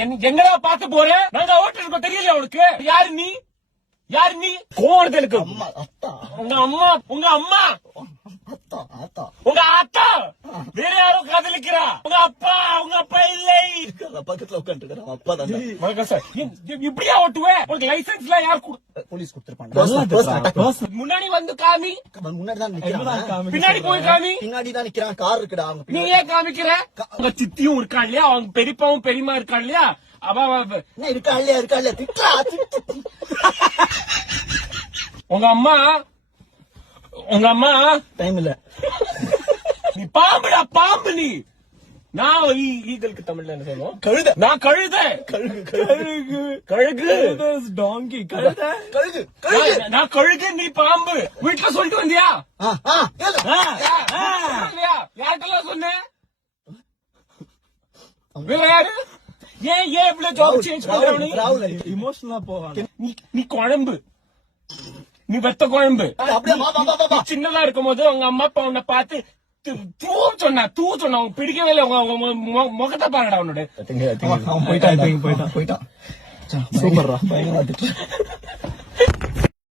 எங்கடா பாத்து போற? நாங்க ஓட்டு இருக்கோம் தெரியல உனக்கு? யாரு நீ? யாரு நீ? கோவம் எனக்கு. உங்க அம்மா உங்க அம்மா உங்க ஆத்தா வேற யாரும் காதலிக்கிறா? உங்க அப்பா இல்லை. பக்கத்துல உட்காந்துருக்க அப்பா தான். இப்படியா ஓட்டுவேன்? உனக்கு லைசன்ஸ் எல்லாம் யார் போலீஸ் கொடுத்துருப்பாங்க. முன்னாடி வந்து காமி. முன்னாடி தான் நிக்கிறான். பின்னாடி போய் காமி. பின்னாடி தான் நிக்கிறான். கார் இருக்குடா. நீ ஏன் காமிக்கிற? உங்க சித்தியும் இருக்கான் இல்லையா? அவங்க பெரியப்பாவும் பெரியமா இருக்கான் இல்லையா? இருக்கா இல்லையா திட்டா. உங்க அம்மா டைம் இல்ல. நீ பாம்புடா பாம்பு. நீ நான் ஈகளுக்கு தமிழ்ல என்ன சொல்லுவோம்? கழுத. நான் கழுத. கழுகு டாங்கி. கழுகு. நான் கழுகு நீ பாம்பு. வீட்டுல சொல்லிட்டு வந்தியா? யார்கிட்டலாம் சொன்ன? வேற யாரு? ஏன் இவ்வளவு ஜாப் சேஞ்ச் பண்ற? இமோஷனலா போவாங்க. நீ குழம்பு. நீ வெத்த குழம்பு. சின்னதா இருக்கும் போது உங்க அம்மா அப்பா உன்னை பார்த்து தூ சொன்னா அவங்க பிடிக்கவே இல்லை. முகத்தை பாருடா உன்னோட. போயிட்டான். சூப்பர்ரா.